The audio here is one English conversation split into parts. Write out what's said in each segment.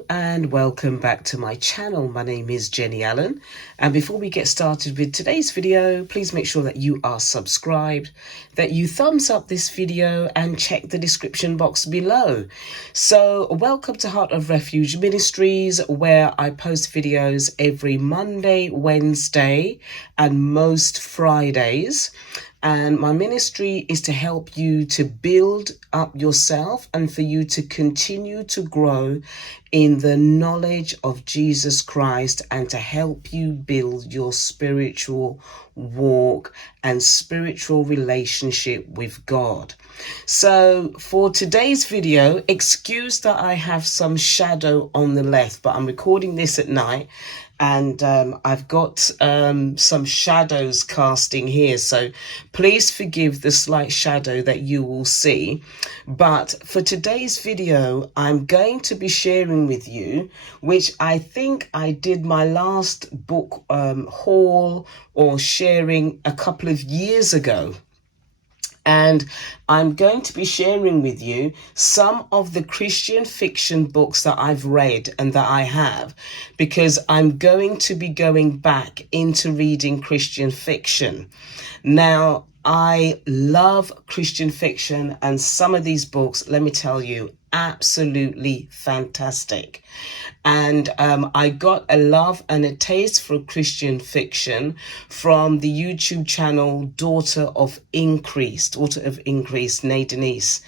Hello and welcome back to my channel. My name is Jenny Allen, and before we get started with today's video, please make sure that you are subscribed, that you thumbs up this video and check the description box below. So welcome to Heart of Refuge Ministries, where I post videos every Monday, Wednesday and most Fridays. And my ministry is to help you to build up yourself and for you to continue to grow in the knowledge of Jesus Christ and to help you build your spiritual walk and spiritual relationship with God. So for today's video, excuse that I have some shadow on the left, but I'm recording this at night. And I've got some shadows casting here. So please forgive the slight shadow that you will see. But for today's video, I'm going to be sharing with you, which I think I did my last book haul or sharing a couple of years ago. And I'm going to be sharing with you some of the Christian fiction books that I've read and that I have, because I'm going to be going back into reading Christian fiction. Now, I love Christian fiction, and some of these books, let me tell you, absolutely fantastic. And I got a love and a taste for Christian fiction from the YouTube channel Daughter of Increase, Nay Denise.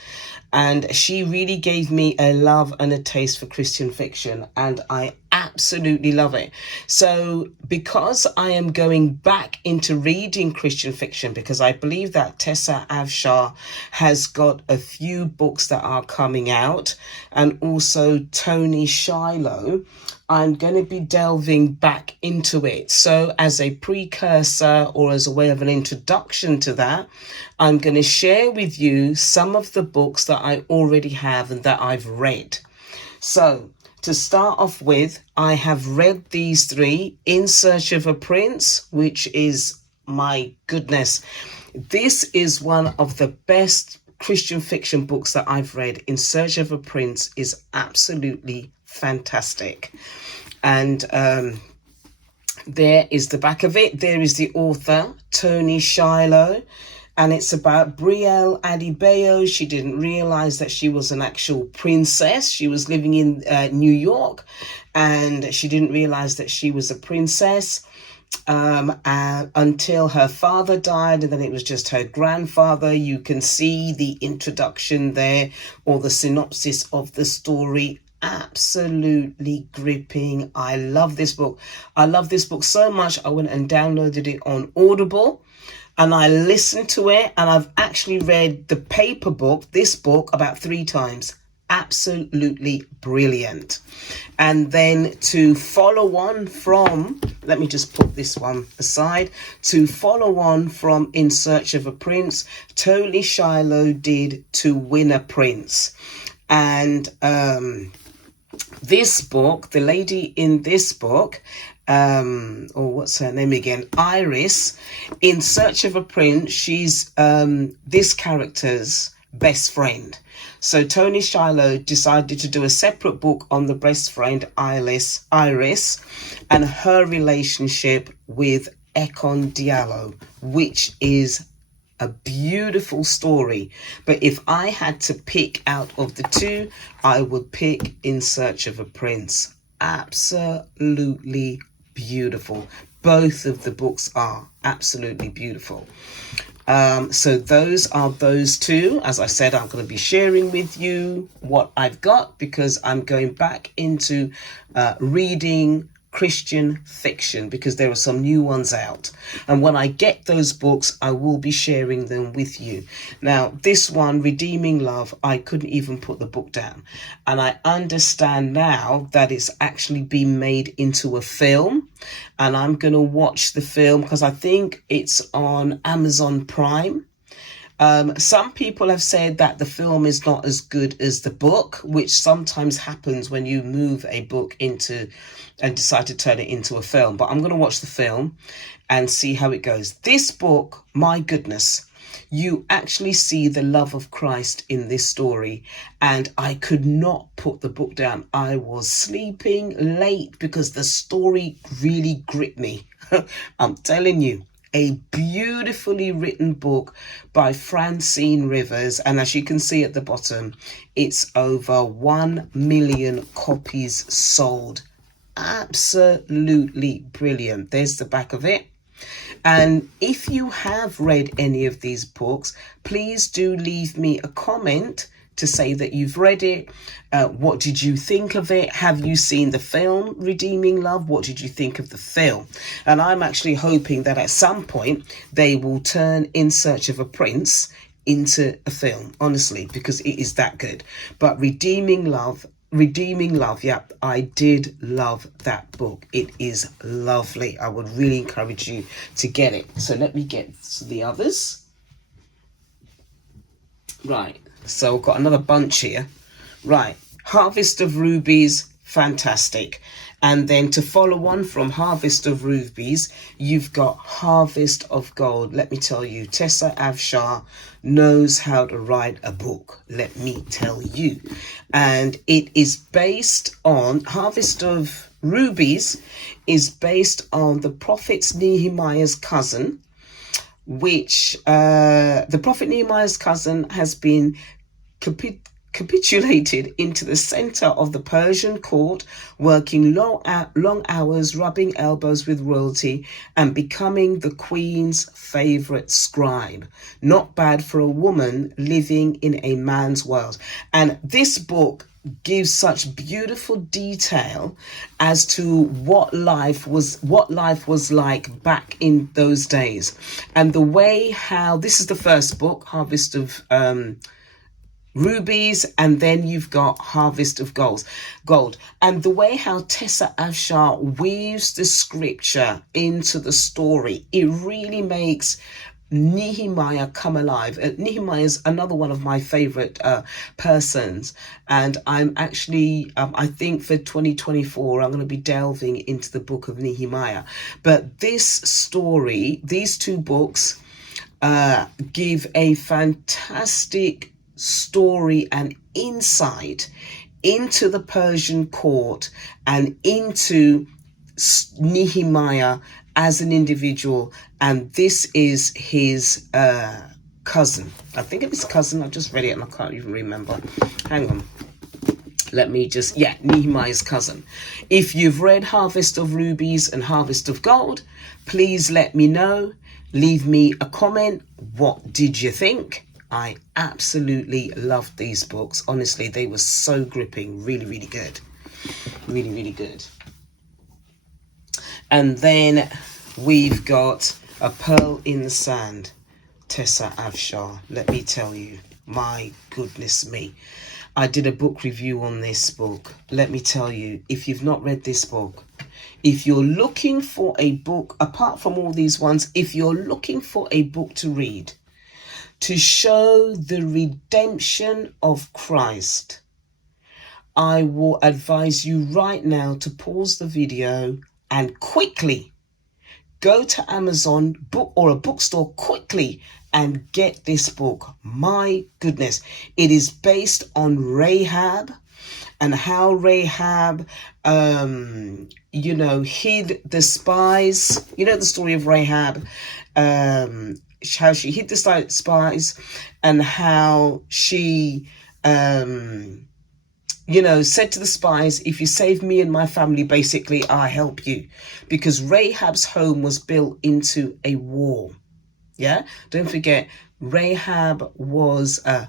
And she really gave me a love and a taste for Christian fiction, and I absolutely love it. So because I am going back into reading Christian fiction, because I believe that Tessa Avshar has got a few books that are coming out, and also Tony Shiloh, I'm going to be delving back into it. So as a precursor or as a way of an introduction to that, I'm going to share with you some of the books that I already have and that I've read. So to start off with, I have read these three: In Search of a Prince, which is, my goodness, this is one of the best Christian fiction books that I've read. In Search of a Prince is absolutely fantastic. And there is the back of it. There is the author, Tony Shiloh. And it's about Brielle Adebayo. She didn't realize that she was an actual princess. She was living in New York, and she didn't realize that she was a princess until her father died, and then it was just her grandfather. You can see the introduction there, or the synopsis of the story. Absolutely gripping. I love this book. I love this book so much, I went and downloaded it on Audible. And I listened to it, and I've actually read the paper book, this book, about 3 times. Absolutely brilliant. And then to follow on from, let me just put this one aside, to follow on from In Search of a Prince, Tony Shiloh did To Win a Prince. And this book, the lady in this book, or what's her name again? Iris. In Search of a Prince, she's this character's best friend. So Tony Shiloh decided to do a separate book on the best friend Iris and her relationship with Ekon Diallo, which is a beautiful story. But if I had to pick out of the two, I would pick In Search of a Prince. Absolutely beautiful. Both of the books are absolutely beautiful. So those are those two. As I said, I'm going to be sharing with you what I've got, because I'm going back into reading Christian fiction, because there are some new ones out, and when I get those books, I will be sharing them with you. Now, this one, Redeeming Love, I couldn't even put the book down, and I understand now that it's actually been made into a film, and I'm going to watch the film because I think it's on Amazon Prime. Some people have said that the film is not as good as the book, which sometimes happens when you move a book into and decide to turn it into a film. But I'm going to watch the film and see how it goes. This book, my goodness, you actually see the love of Christ in this story. And I could not put the book down. I was sleeping late because the story really gripped me. I'm telling you. A beautifully written book by Francine Rivers, and as you can see at the bottom, it's over 1 million copies sold. Absolutely brilliant. There's the back of it. And if you have read any of these books, please do leave me a comment to say that you've read it. What did you think of it? Have you seen the film Redeeming Love? What did you think of the film? And I'm actually hoping that at some point they will turn In Search of a Prince into a film, honestly, because it is that good. But Redeeming Love, yeah, I did love that book. It is lovely. I would really encourage you to get it. So let me get the others. Right, so I've got another bunch here. Right, Harvest of Rubies, fantastic. And then to follow on from Harvest of Rubies, you've got Harvest of Gold. Let me tell you, Tessa Afshar knows how to write a book, let me tell you. And it is based on, Harvest of Rubies is based on the prophet Nehemiah's cousin, which the prophet Nehemiah's cousin has been capitulated into the center of the Persian court, working long hours, rubbing elbows with royalty, and becoming the queen's favorite scribe. Not bad for a woman living in a man's world. And this book gives such beautiful detail as to what life was like back in those days, and the way how this is the first book, Harvest of Rubies, and then you've got Harvest of Gold, and the way how Tessa Afshar weaves the scripture into the story, it really makes Nehemiah come alive. Nehemiah is another one of my favorite persons, and I'm actually I think for 2024 I'm going to be delving into the book of Nehemiah. But this story, these two books give a fantastic story and insight into the Persian court and into Nehemiah as an individual. And this is his cousin. I think it was cousin. I just read it and I can't even remember. Hang on. Let me just, yeah, Nehemiah's cousin. If you've read Harvest of Rubies and Harvest of Gold, please let me know. Leave me a comment. What did you think? I absolutely loved these books. Honestly, they were so gripping. Really, really good. Really, really good. And then we've got A Pearl in the Sand, Tessa Afshar. Let me tell you, my goodness me. I did a book review on this book. Let me tell you, if you've not read this book, if you're looking for a book, apart from all these ones, if you're looking for a book to read, to show the redemption of Christ, I will advise you right now to pause the video and quickly go to Amazon book or a bookstore quickly and get this book. My goodness, it is based on Rahab and how Rahab, hid the spies. You know the story of Rahab, how she hid the spies and how she, said to the spies, if you save me and my family, basically, I'll help you. Because Rahab's home was built into a wall. Yeah? Don't forget, Rahab was a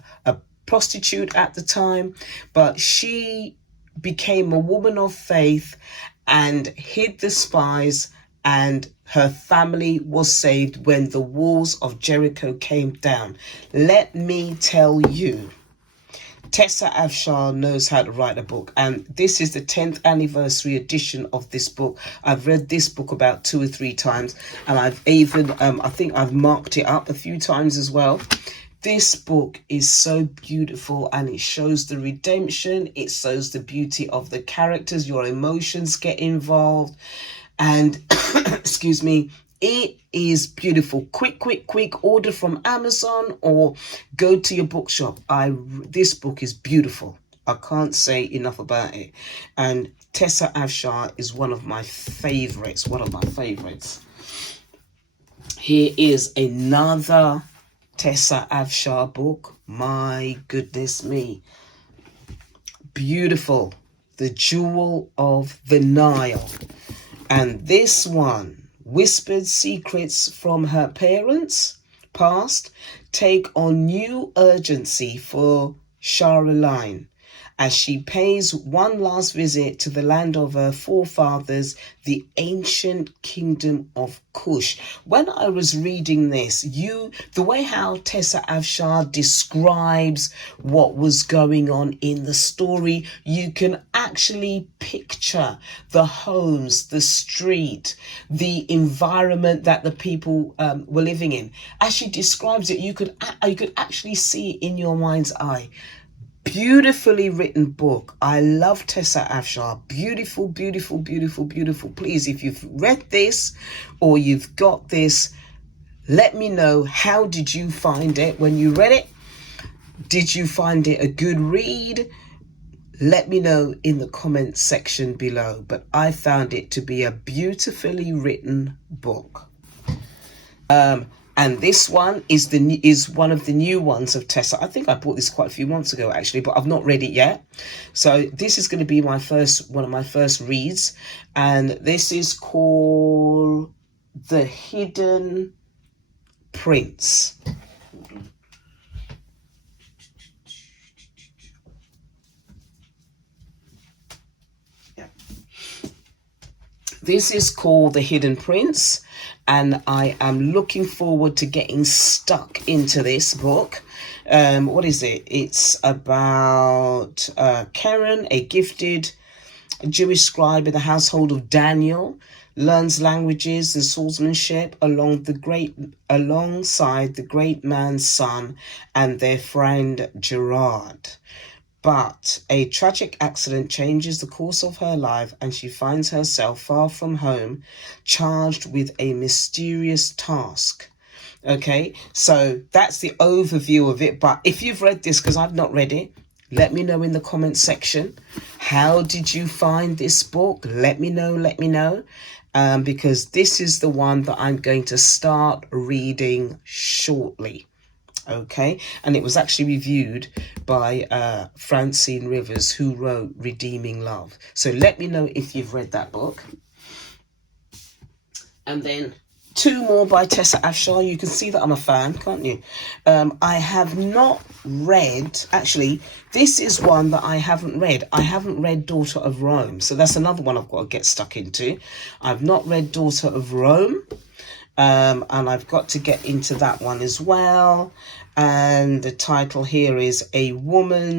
prostitute at the time, but she became a woman of faith and hid the spies, and her family was saved when the walls of Jericho came down. Let me tell you, Tessa Afshar knows how to write a book, and this is the 10th anniversary edition of this book. I've read this book about 2 or 3 times, and I've even, I think I've marked it up a few times as well. This book is so beautiful, and it shows the redemption. It shows the beauty of the characters. Your emotions get involved. And excuse me, it is beautiful. Quick order from Amazon or go to your bookshop. This book is beautiful. I can't say enough about it. And Tessa Afshar is one of my favorites. Here is another Tessa Afshar book. My goodness me. Beautiful. The Jewel of the Nile. And this one, whispered secrets from her parents past, take on new urgency for Charlemagne as she pays one last visit to the land of her forefathers, the ancient kingdom of Kush. When I was reading this, the way how Tessa Afshar describes what was going on in the story, you can actually picture the homes, the street, the environment that the people were living in. As she describes it, you could actually see it in your mind's eye. Beautifully written book. I love Tessa Afshar. Beautiful. Please, if you've read this or you've got this, let me know, how did you find it when you read it? Did you find it a good read? Let me know in the comments section below. But I found it to be a beautifully written book. And this one is one of the new ones of Tessa. I think I bought this quite a few months ago, actually, but I've not read it yet. So this is going to be one of my first reads. And this is called The Hidden Prince. This is called The Hidden Prince, and I am looking forward to getting stuck into this book. What is it? It's about Karen, a gifted Jewish scribe in the household of Daniel, learns languages and swordsmanship alongside the great man's son and their friend Gerard. But a tragic accident changes the course of her life and she finds herself far from home, charged with a mysterious task. Okay, so that's the overview of it. But if you've read this, because I've not read it, let me know in the comments section. How did you find this book? Let me know. Because this is the one that I'm going to start reading shortly. Okay, and it was actually reviewed by Francine Rivers, who wrote Redeeming Love. So let me know if you've read that book. And then two more by Tessa Afshar. You can see that I'm a fan, can't you? I have not read, actually, this is one that I haven't read. I haven't read Daughter of Rome. So that's another one I've got to get stuck into. I've not read Daughter of Rome. And I've got to get into that one as well. And the title here is A Woman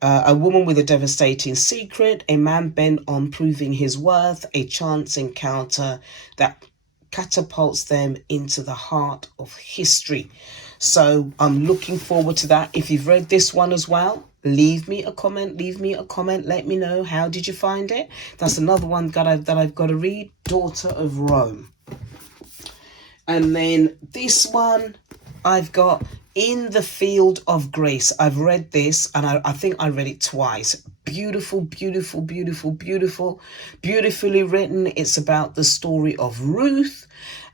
with a Devastating Secret, a man bent on proving his worth, a chance encounter that catapults them into the heart of history. So I'm looking forward to that. If you've read this one as well, leave me a comment. Let me know, how did you find it? That's another one that I've got to read, Daughter of Rome. And then this one I've got, In the Field of Grace. I've read this and I think I read it twice. Beautifully written. It's about the story of Ruth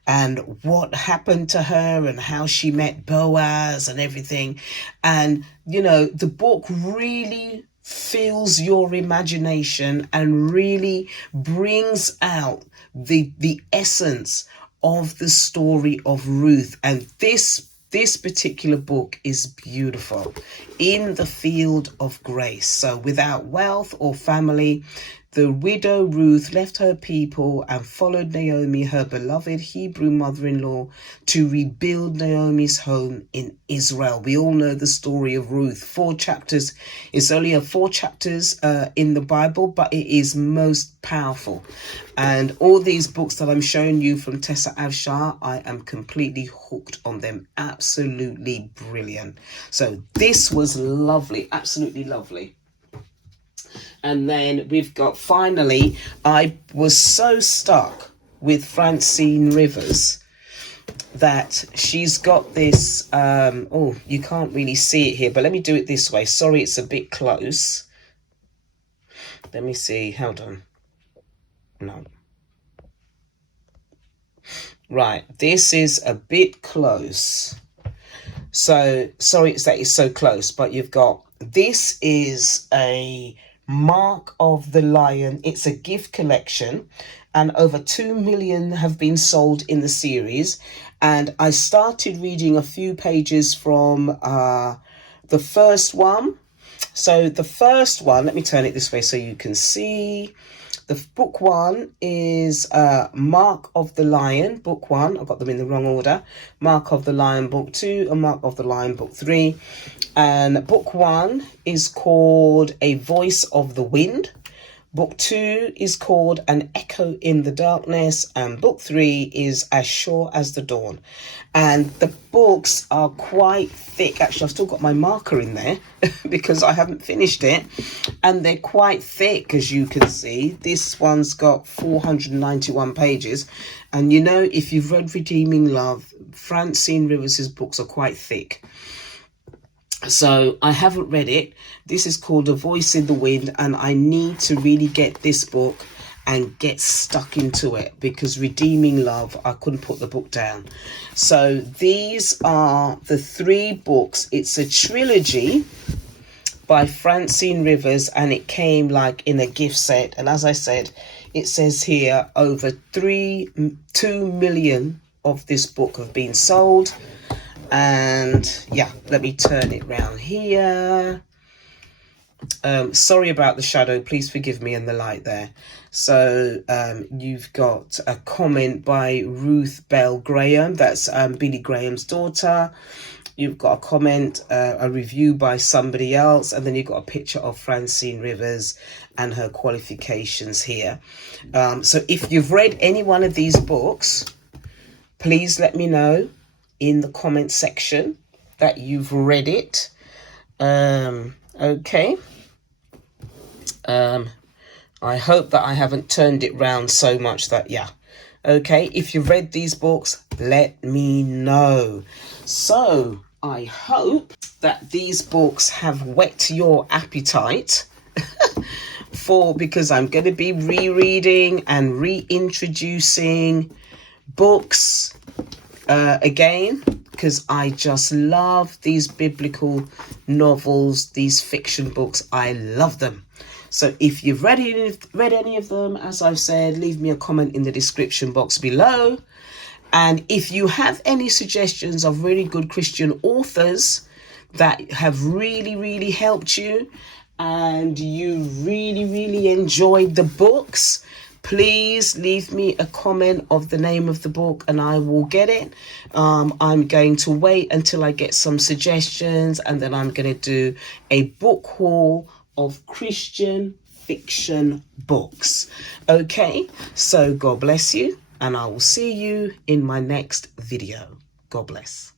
and what happened to her and how she met Boaz and everything. And, you know, the book really fills your imagination and really brings out the essence of the story of Ruth. And this particular book is beautiful. In the Field of Grace. So without wealth or family, the widow Ruth left her people and followed Naomi, her beloved Hebrew mother-in-law, to rebuild Naomi's home in Israel. We all know the story of Ruth. 4 chapters. It's only 4 chapters in the Bible, but it is most powerful. And all these books that I'm showing you from Tessa Afshar, I am completely hooked on them. Absolutely brilliant. So this was lovely. Absolutely lovely. And then we've got, finally, I was so stuck with Francine Rivers that she's got this, oh, you can't really see it here, but let me do it this way. Sorry, it's a bit close. Let me see, hold on. No. Right, this is a bit close. So, sorry that it's so close, but you've got, this is a Mark of the Lion. It's a gift collection, and over 2 million have been sold in the series. And I started reading a few pages from the first one. So the first one, let me turn it this way so you can see. The book one is Mark of the Lion, book one. I got them in the wrong order. Mark of the Lion, book two, and Mark of the Lion, book three. And book one is called A Voice of the Wind. Book two is called An Echo in the Darkness. And book three is As Sure as the Dawn. And the books are quite thick. Actually, I've still got my marker in there because I haven't finished it. And they're quite thick, as you can see. This one's got 491 pages. And you know, if you've read Redeeming Love, Francine Rivers' books are quite thick. So I haven't read it. This is called A Voice in the Wind, and I need to really get this book and get stuck into it, because Redeeming Love, I couldn't put the book down. So these are the 3 books. It's a trilogy by Francine Rivers, and it came like in a gift set. And as I said, it says here over 2 million of this book have been sold. And yeah, let me turn it round here. Sorry about the shadow, please forgive me, and the light there. So you've got a comment by Ruth Bell Graham, that's Billy Graham's daughter. You've got a comment, a review by somebody else, and then you've got a picture of Francine Rivers and her qualifications here. So if you've read any one of these books, please let me know in the comment section that you've read it. Okay. I hope that I haven't turned it round so much that, yeah. Okay, if you've read these books, let me know. So I hope that these books have whet your appetite because I'm going to be rereading and reintroducing books again, because I just love these biblical novels, these fiction books. I love them. So if you've read any of them, as I've said, leave me a comment in the description box below. And if you have any suggestions of really good Christian authors that have really, really helped you, and you really, really enjoyed the books, please leave me a comment of the name of the book and I will get it. I'm going to wait until I get some suggestions, and then I'm going to do a book haul of Christian fiction books. Okay, so God bless you, and I will see you in my next video. God bless.